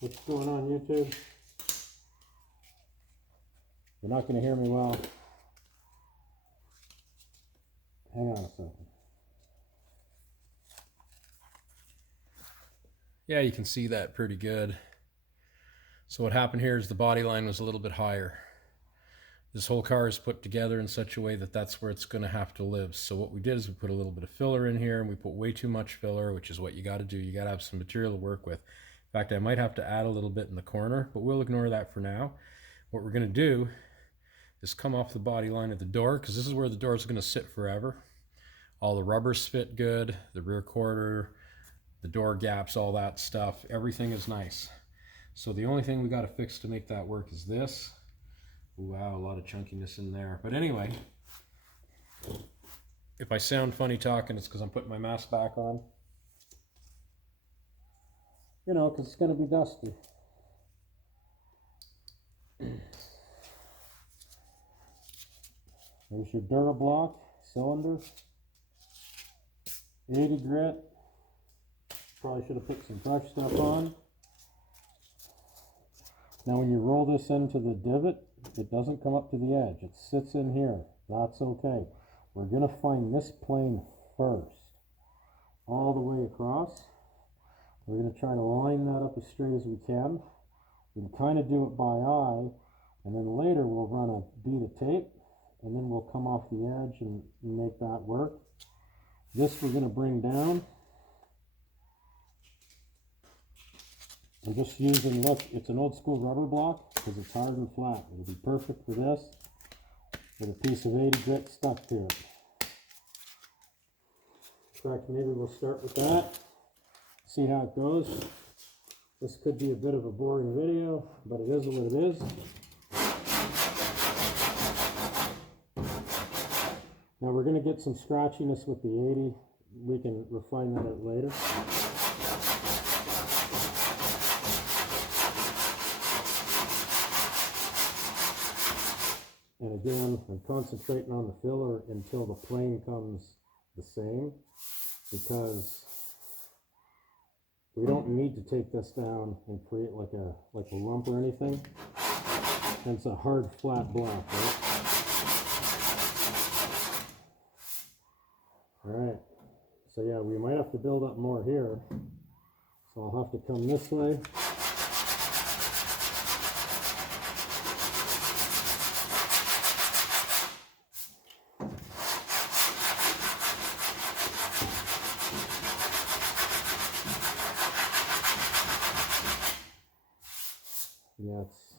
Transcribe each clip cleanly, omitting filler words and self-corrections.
What's going on, YouTube? You're not going to hear me well. Hang on a second. Yeah, you can see that pretty good. So what happened here is the body line was a little bit higher. This whole car is put together in such a way that that's where it's going to have to live. So what we did is we put a little bit of filler in here, and we put way too much filler, which is what you got to do. You got to have some material to work with. In fact, I might have to add a little bit in the corner, but we'll ignore that for now. What we're going to do is come off the body line at the door, because this is where the door is going to sit forever. All the rubbers fit good, the rear quarter, the door gaps, all that stuff. Everything is nice. So the only thing we got to fix to make that work is this. Wow, a lot of chunkiness in there. But anyway, if I sound funny talking, it's because I'm putting my mask back on. You know, because it's going to be dusty. There's your Durablock cylinder. 80 grit. Probably should have put some fresh stuff on. Now when you roll this into the divot, it doesn't come up to the edge. It sits in here. That's okay. We're going to find this plane first. All the way across. We're going to try to line that up as straight as we can. We can kind of do it by eye, and then later we'll run a bead of tape, and then we'll come off the edge and make that work. This we're going to bring down. I'm just using, look, it's an old school rubber block because it's hard and flat. It'll be perfect for this with a piece of 80 grit stuck to it. In fact, maybe we'll start with that. See how it goes. This could be a bit of a boring video, but it is what it is. Now we're going to get some scratchiness with the 80. We can refine that out later. And again, I'm concentrating on the filler until the plane comes the same, because we don't need to take this down and create like a lump or anything. And it's a hard, flat block, right? Alright, so yeah, we might have to build up more here. So I'll have to come this way. Yeah, it's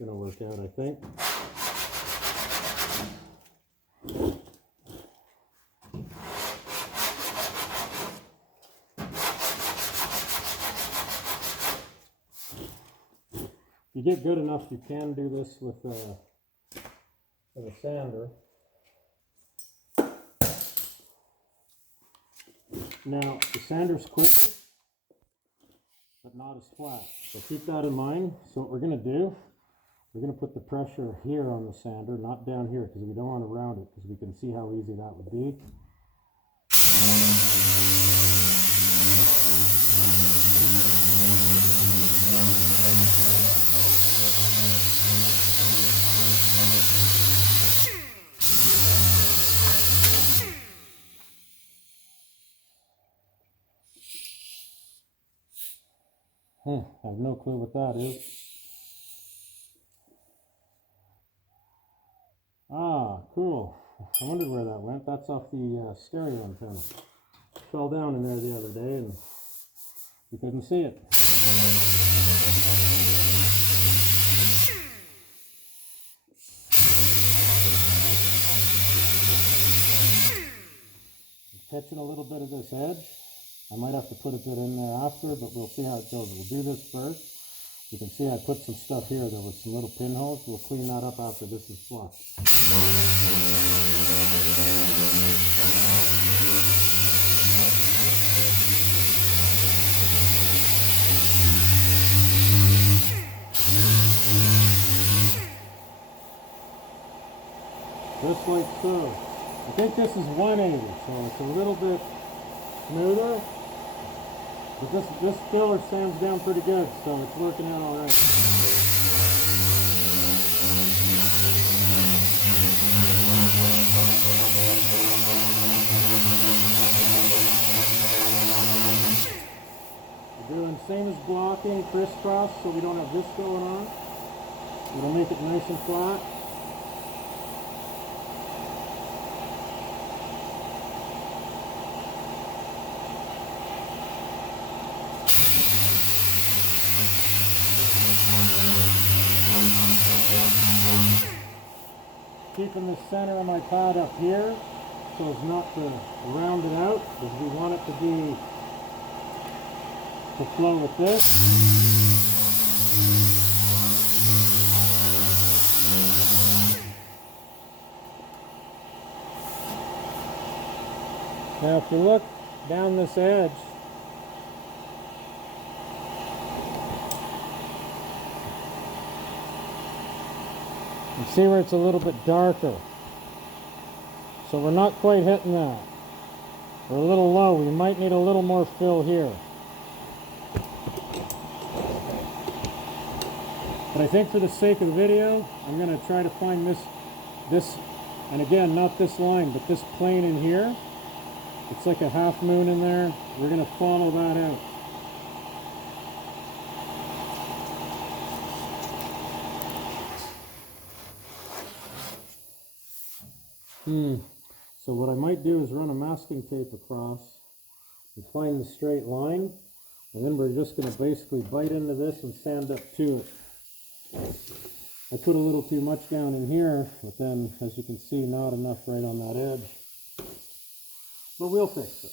gonna work out, I think. If you get good enough, you can do this with a sander. Now, the sander's quicker, but not as flat. So keep that in mind. So what we're going to do, we're going to put the pressure here on the sander, not down here, because we don't want to round it, because we can see how easy that would be. I have no clue what that is. Ah, cool. I wondered where that went. That's off the stereo antenna. Fell down in there the other day and you couldn't see it. I'm catching a little bit of this edge. I might have to put a bit in there after, but we'll see how it goes. We'll do this first. You can see I put some stuff here. There was some little pinholes. We'll clean that up after this is flush. Just like so. I think this is 180, so it's a little bit smoother. But this filler sands down pretty good, so it's working out all right. We're doing same as blocking, crisscross, so we don't have this going on. It'll make it nice and flat. Keeping the center of my pad up here so as not to round it out, because we want it to flow with this. Now if you look down this edge, you see where it's a little bit darker. So we're not quite hitting that. We're a little low. We might need a little more fill here. But I think for the sake of the video, I'm going to try to find this, and again, not this line, but this plane in here. It's like a half moon in there. We're going to follow that out. So what I might do is run a masking tape across and find the straight line, and then we're just going to basically bite into this and sand up to it. I put a little too much down in here, but then, as you can see, not enough right on that edge. But we'll fix it.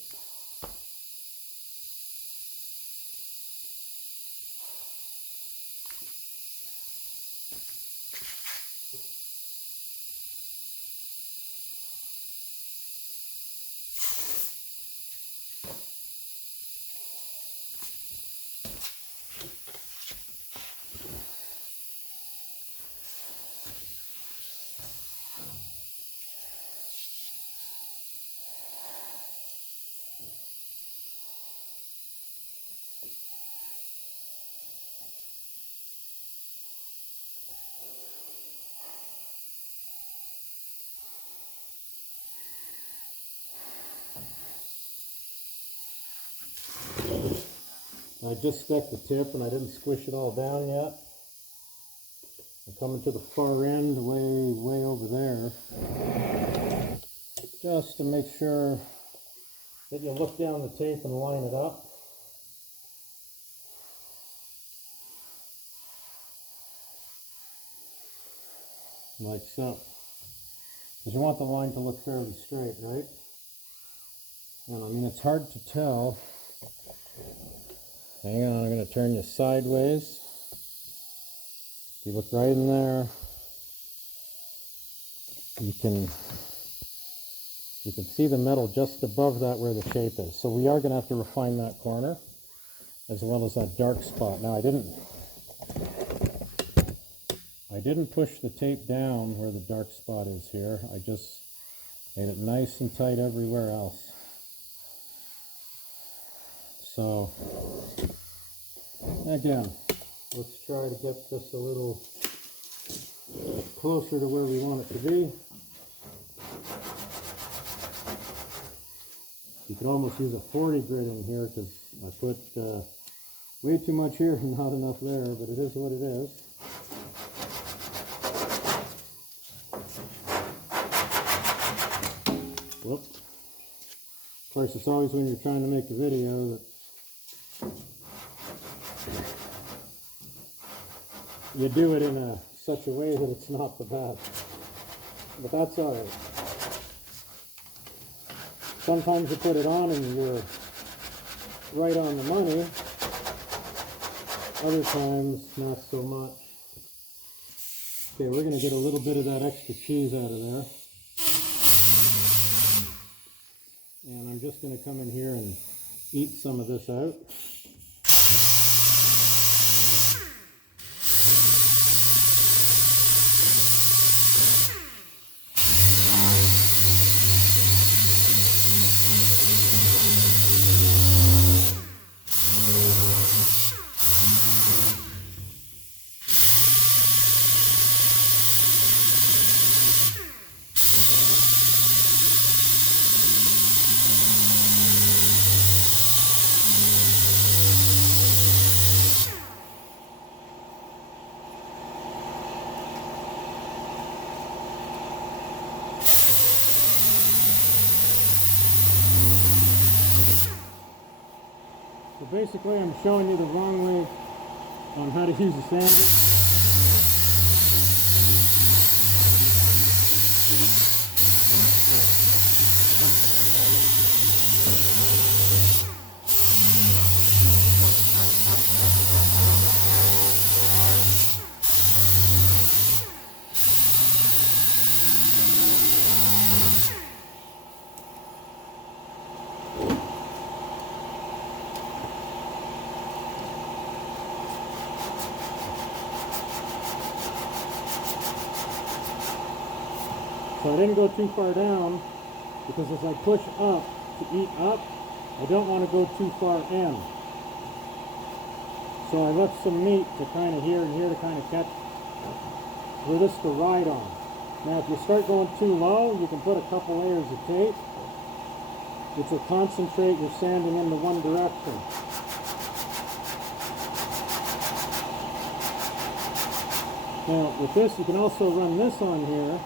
I just stuck the tip and I didn't squish it all down yet. I'm coming to the far end, way over there, just to make sure that you look down the tape and line it up. Like so. Because you want the line to look fairly straight, right? And I mean, it's hard to tell. Hang on, I'm going to turn you sideways. If you look right in there, you can see the metal just above that where the shape is. So we are going to have to refine that corner as well as that dark spot. Now I didn't push the tape down where the dark spot is here. I just made it nice and tight everywhere else. So again, let's try to get this a little closer to where we want it to be. You could almost use a 40 grit in here because I put way too much here and not enough there, but it is what it is. Whoop. Of course, it's always when you're trying to make a video that you do it in such a way that it's not the best. But that's all right. Sometimes you put it on and you're right on the money. Other times, not so much. Okay, we're going to get a little bit of that extra cheese out of there. And I'm just going to come in here and eat some of this out. basically I'm showing you the wrong way on how to use a sander. So I didn't go too far down because as I push up to eat up, I don't want to go too far in. So I left some meat to kind of here and here to kind of catch for this to ride on. Now if you start going too low, you can put a couple layers of tape, which will concentrate your sanding into one direction. Now with this, you can also run this on here,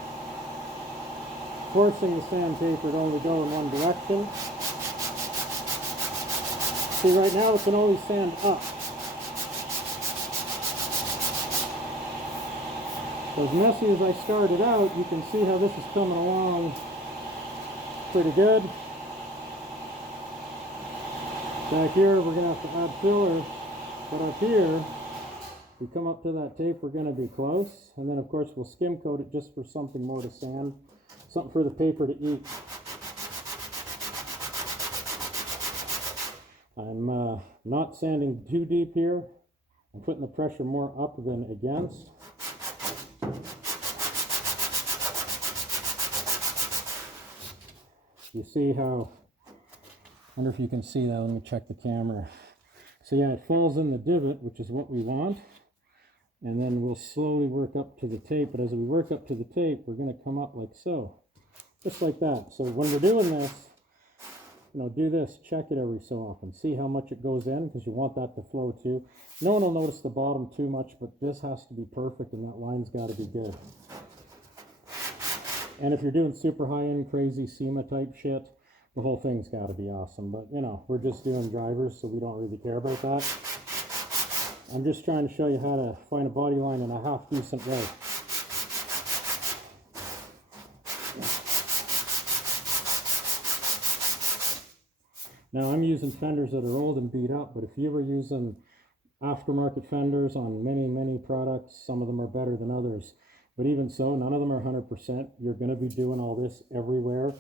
forcing the sandpaper to only go in one direction. See, right now it can only sand up. So as messy as I started out, you can see how this is coming along pretty good. Back here we're going to have to add filler, but up here, if we come up to that tape, we're going to be close. And then of course we'll skim coat it just for something more to sand, something for the paper to eat. I'm not sanding too deep here. I'm putting the pressure more up than against. You see how, I wonder if you can see that, let me check the camera. So yeah, it falls in the divot, which is what we want. And then we'll slowly work up to the tape, but as we work up to the tape, we're going to come up like so. Just like that. So when we're doing this, do this, check it every so often. See how much it goes in, because you want that to flow too. No one will notice the bottom too much, but this has to be perfect and that line's got to be good. And if you're doing super high-end, crazy SEMA type shit, the whole thing's got to be awesome. But, we're just doing drivers, so we don't really care about that. I'm just trying to show you how to find a body line in a half-decent way. Now, I'm using fenders that are old and beat up, but if you were using aftermarket fenders on many, many products, some of them are better than others. But even so, none of them are 100%. You're going to be doing all this everywhere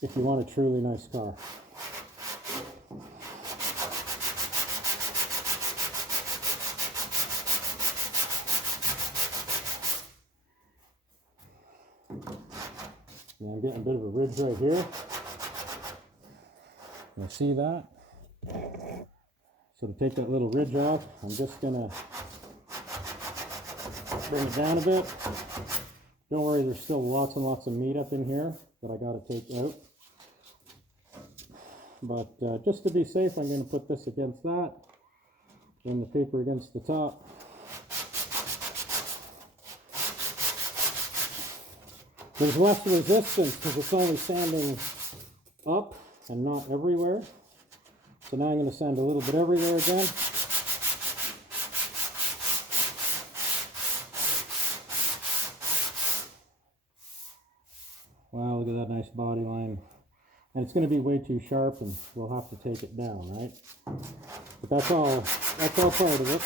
if you want a truly nice car. Now I'm getting a bit of a ridge right here. You see that? So to take that little ridge off, I'm just going to bring it down a bit. Don't worry, there's still lots and lots of meat up in here that I got to take out. But just to be safe, I'm going to put this against that, and the paper against the top. There's less resistance because it's only sanding up and not everywhere. So now I'm going to sand a little bit everywhere again. Wow, look at that nice body line. And it's going to be way too sharp and we'll have to take it down, right? But that's all part of it.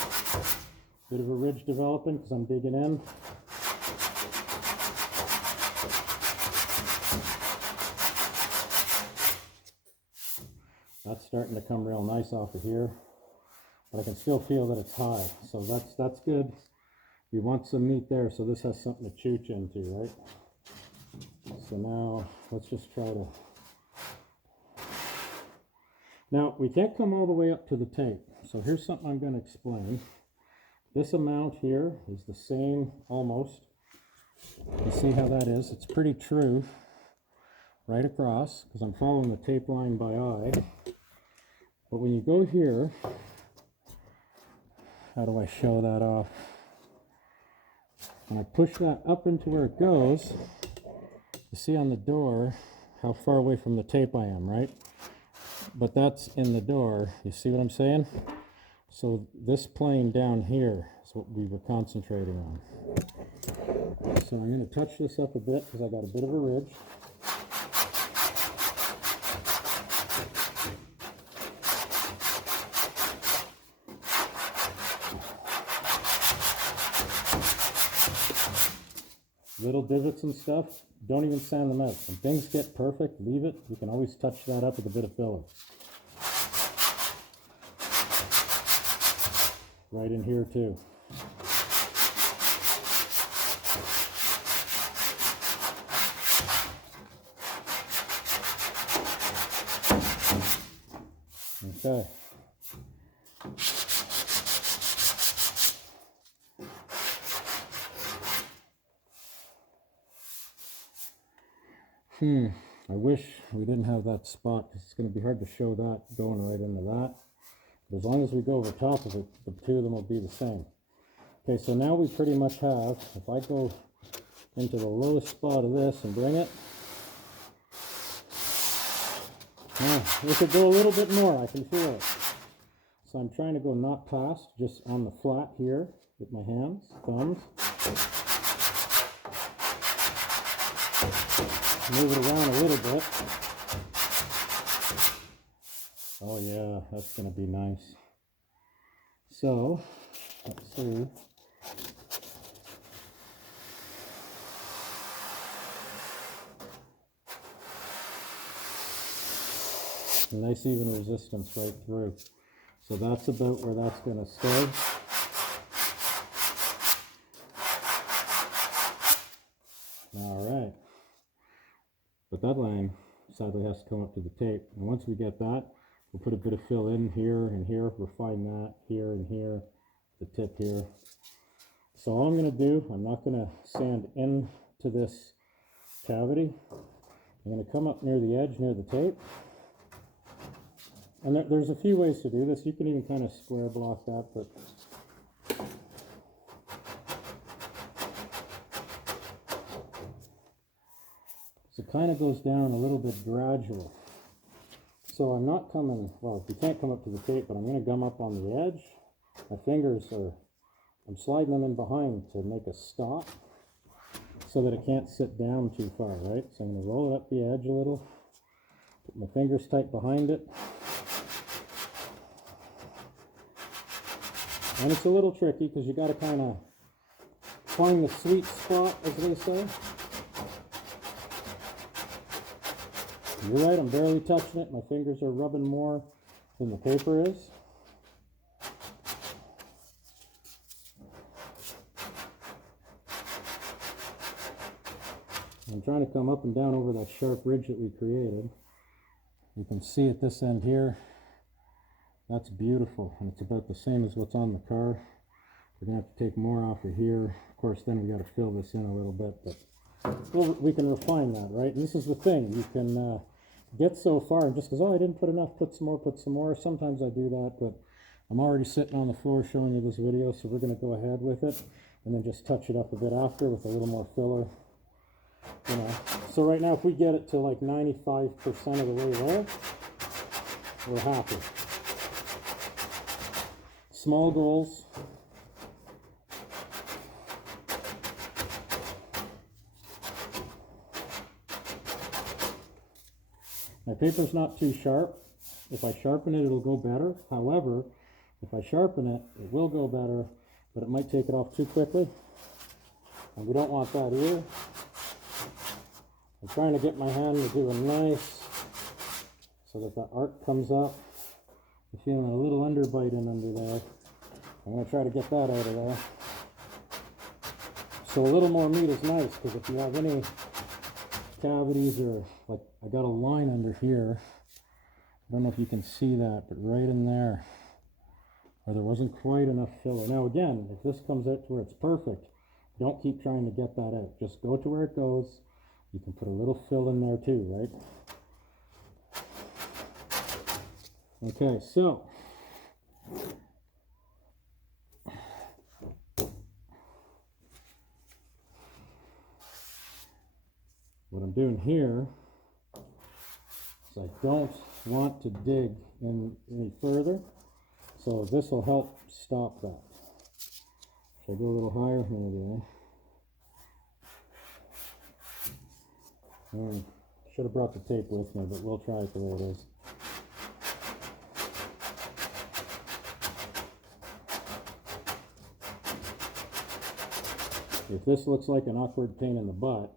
Bit of a ridge developing because I'm digging in. That's starting to come real nice off of here. But I can still feel that it's high. So that's good. We want some meat there, so this has something to chooch into, right? So now let's just try to... Now we can't come all the way up to the tape. So here's something I'm going to explain. This amount here is the same almost. You see how that is? It's pretty true right across because I'm following the tape line by eye. But when you go here, how do I show that off? When I push that up into where it goes, you see on the door how far away from the tape I am, right? but that's in the door. You see what I'm saying? So this plane down here is what we were concentrating on. So I'm going to touch this up a bit because I got a bit of a ridge. Little divots and stuff, don't even sand them out. When things get perfect, leave it. You can always touch that up with a bit of filler. Right in here too. Okay. I wish we didn't have that spot because it's going to be hard to show that going right into that. But as long as we go over top of it, the two of them will be the same. Okay, so now we pretty much have, if I go into the lowest spot of this and bring it, we could go a little bit more, I can feel it. So I'm trying to go not past, just on the flat here with my hands, thumbs. Move it around a little bit. Oh yeah, that's going to be nice. So, let's see. A nice even resistance right through. So that's about where that's going to stay. All right. But that line sadly has to come up to the tape. And once we get that, we'll put a bit of fill in here and here, refine that here and here, the tip here. So all I'm going to do, I'm not going to sand into this cavity. I'm going to come up near the edge, near the tape. And there's a few ways to do this. You can even kind of square block that, but so it kind of goes down a little bit gradual. So I'm not coming, well, you can't come up to the tape, but I'm going to gum up on the edge. My fingers are, I'm sliding them in behind to make a stop so that it can't sit down too far, right? So I'm going to roll it up the edge a little, put my fingers tight behind it. And it's a little tricky because you got to kind of find the sweet spot, as they say. You're right, I'm barely touching it. My fingers are rubbing more than the paper is. I'm trying to come up and down over that sharp ridge that we created. You can see at this end here, that's beautiful, and it's about the same as what's on the car. We're going to have to take more off of here. Of course, then we got to fill this in a little bit, but we can refine that, right? And this is the thing, you can get so far and just goes, oh, I didn't put enough, put some more, put some more. Sometimes I do that, but I'm already sitting on the floor showing you this video, so we're going to go ahead with it and then just touch it up a bit after with a little more filler. You know, so right now if we get it to like 95% of the way there, we're happy. Small goals. My paper's not too sharp. If I sharpen it, it'll go better. However, if I sharpen it, it will go better, but it might take it off too quickly. And we don't want that either. I'm trying to get my hand to do a nice, so that the arc comes up. I'm feeling a little underbite in under there. I'm going to try to get that out of there. So a little more meat is nice, because if you have any cavities or, like, I got a line under here. I don't know if you can see that, but right in there, where there wasn't quite enough filler. Now again, if this comes out to where it's perfect, don't keep trying to get that out. Just go to where it goes. You can put a little fill in there too, right? Okay, so what I'm doing here is I don't want to dig in any further, so this will help stop that. Should I go a little higher? Maybe, eh? Should have brought the tape with me, but we'll try it the way it is. If this looks like an awkward pain in the butt,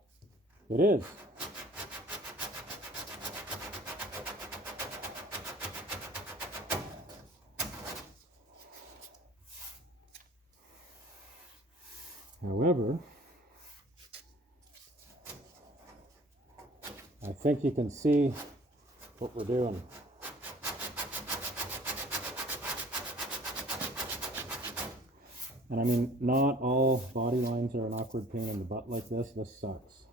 it is. However, I think you can see what we're doing. And I mean, not all body lines are an awkward pain in the butt like this. This sucks.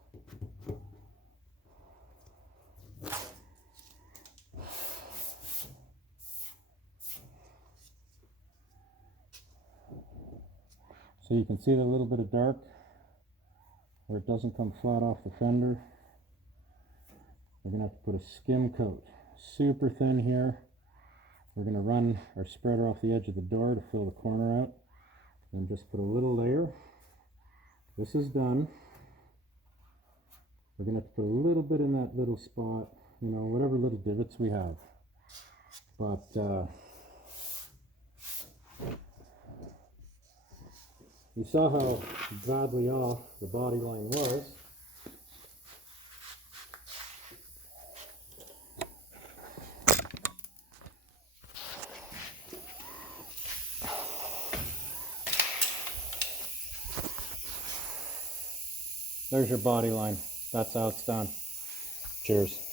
So you can see the little bit of dark where it doesn't come flat off the fender. We're going to have to put a skim coat, super thin here. We're going to run our spreader off the edge of the door to fill the corner out. And just put a little layer. This is done. We're going to have to put a little bit in that little spot, you know, whatever little divots we have. But you saw how badly off the body line was. There's your body line. That's how it's done. Cheers.